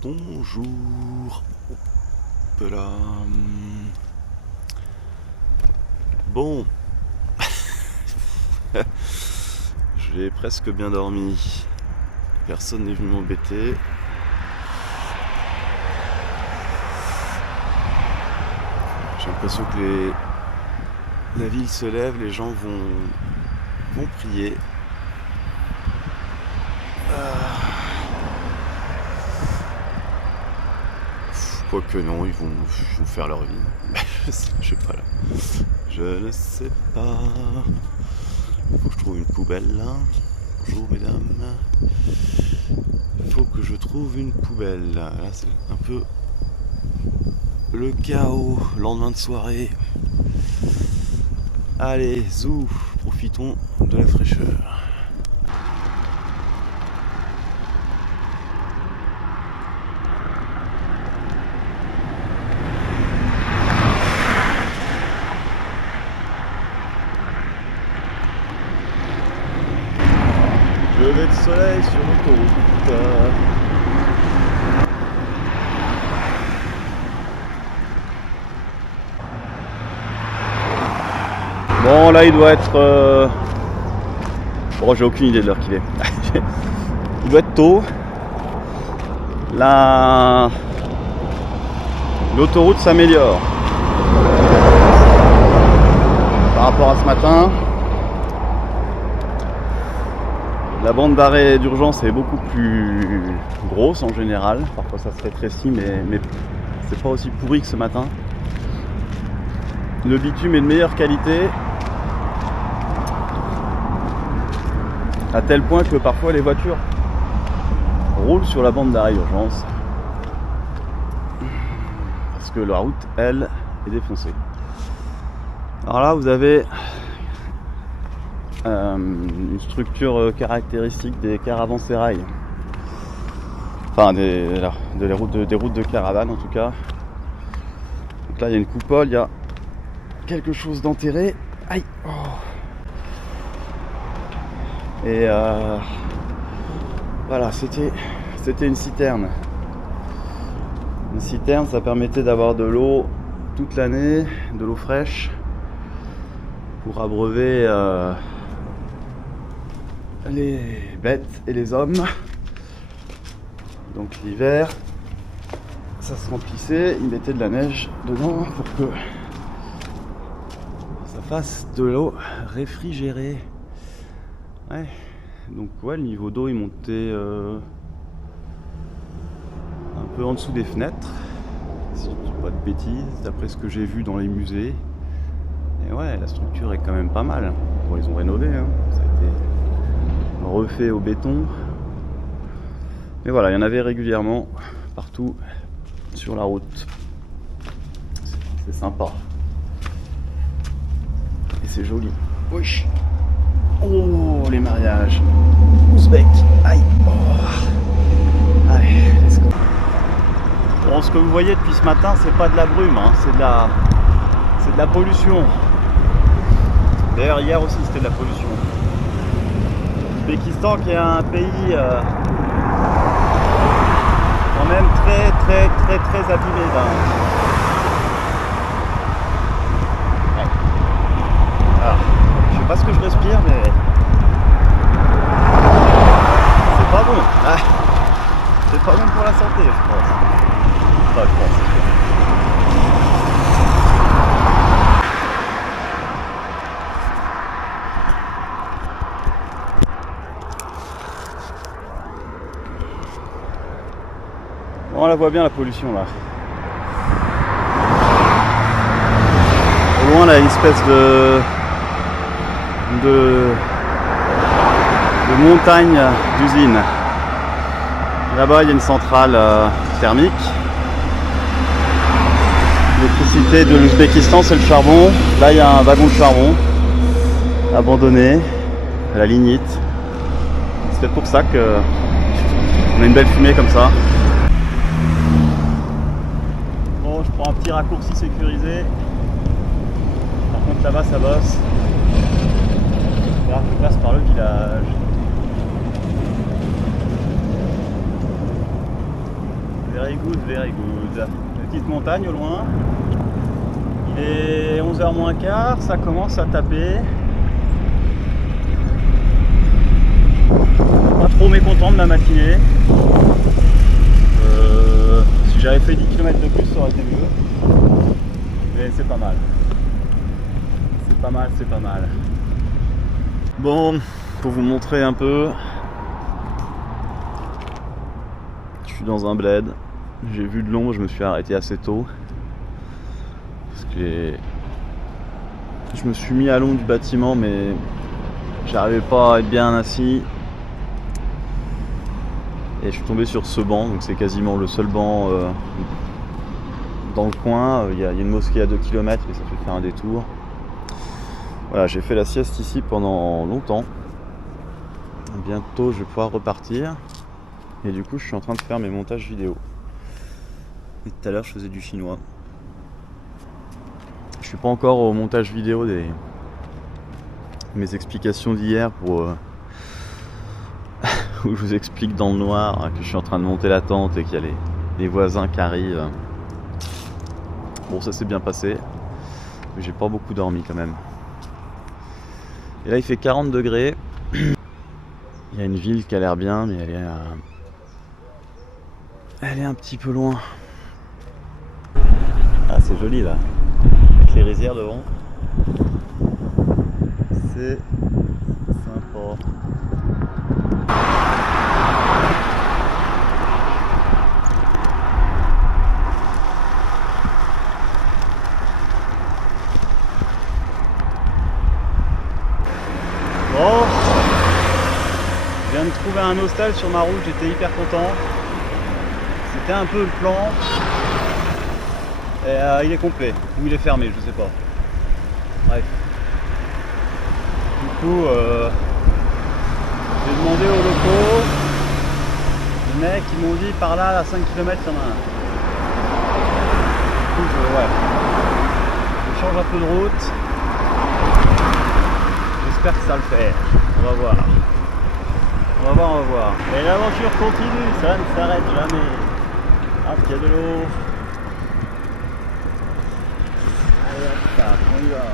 Bonjour. Hop là. Bon. J'ai presque bien dormi. Personne n'est venu m'embêter. J'ai l'impression que la ville se lève, les gens vont prier. Quoique non, ils vont faire leur vie. Je sais pas là. Je ne sais pas. Faut que je trouve une poubelle là. Bonjour mesdames. Faut que je trouve une poubelle. Là c'est un peu le chaos, lendemain de soirée. Allez, zou, profitons de la fraîcheur. Lever de soleil sur l'autoroute. Bon là il doit être... Bon j'ai aucune idée de l'heure qu'il est. Il doit être tôt. Là... L'autoroute s'améliore. Par rapport à ce matin. La bande d'arrêt d'urgence est beaucoup plus grosse en général. Parfois ça se rétrécit mais c'est pas aussi pourri que ce matin. Le bitume est de meilleure qualité. À tel point que parfois les voitures roulent sur la bande d'arrêt d'urgence. Parce que la route, elle, est défoncée. Alors là vous avez une structure caractéristique des caravansérails, enfin des routes de caravane en tout cas. Donc là il y a une coupole, il y a quelque chose d'enterré. Aïe oh. Et voilà, c'était une citerne. Une citerne, ça permettait d'avoir de l'eau toute l'année, de l'eau fraîche pour abreuver les bêtes et les hommes. Donc l'hiver, ça se remplissait, ils mettaient de la neige dedans pour que ça fasse de l'eau réfrigérée. Ouais, donc ouais, le niveau d'eau il montait un peu en dessous des fenêtres, si je dis pas de bêtises, d'après ce que j'ai vu dans les musées. Et ouais, la structure est quand même pas mal. Bon, ils ont rénové, hein. Ça a été refait au béton. Mais voilà, il y en avait régulièrement partout sur la route. C'est sympa. Et c'est joli. Wesh. Oh, les mariages. Ouzbek. Aïe. Oh. Allez, let's go. Bon, ce que vous voyez depuis ce matin, c'est pas de la brume, hein. C'est de la pollution. D'ailleurs, hier aussi, c'était de la pollution. L'Ouzbékistan qui est un pays quand même très abîmé. Alors, je sais pas ce que je respire, mais c'est pas bon. C'est pas bon pour la santé, je pense. Enfin, je pense. On la voit bien la pollution là. Au loin là, il y a une espèce de montagne d'usines. Là-bas il y a une centrale thermique. L'électricité de l'Ouzbékistan c'est le charbon. Là il y a un wagon de charbon abandonné à la lignite. C'est peut-être pour ça que on a une belle fumée comme ça. Je prends un petit raccourci sécurisé. Par contre là-bas ça bosse. Là, je passe par le village. Very good, very good. Petite montagne au loin. Il est 11h moins quart, ça commence à taper. Pas trop mécontent de ma matinée. Si j'avais fait 10 km de plus, ça aurait été mieux. Mais c'est pas mal. C'est pas mal, c'est pas mal. Bon, pour vous montrer un peu, je suis dans un bled. J'ai vu de long, je me suis arrêté assez tôt. Parce que je me suis mis à l'ombre du bâtiment, mais j'arrivais pas à être bien assis. Et je suis tombé sur ce banc, donc c'est quasiment le seul banc dans le coin. Il y a une mosquée à 2 km, mais ça fait faire un détour. Voilà, j'ai fait la sieste ici pendant longtemps. Bientôt je vais pouvoir repartir. Et du coup je suis en train de faire mes montages vidéo. Et tout à l'heure je faisais du chinois. Je suis pas encore au montage vidéo des mes explications d'hier pour où je vous explique dans le noir que je suis en train de monter la tente et qu'il y a les voisins qui arrivent. Bon, ça s'est bien passé, mais j'ai pas beaucoup dormi quand même. Et là il fait 40 degrés. Il y a une ville qui a l'air bien, mais elle est un petit peu loin. Ah, c'est joli là, avec les rizières devant. C'est sympa. Bon, je viens de trouver un hostel sur ma route, j'étais hyper content. C'était un peu le plan. Et il est complet, ou il est fermé, je sais pas. Bref. Du coup, j'ai demandé aux locaux. Les mecs, ils m'ont dit par là, à 5 km, il y en a un. Du coup, je change un peu de route. J'espère que ça le fait. On va voir. On va voir. Et l'aventure continue, ça ne s'arrête jamais. Ah, il y a de l'eau. Allez, hop, on y va.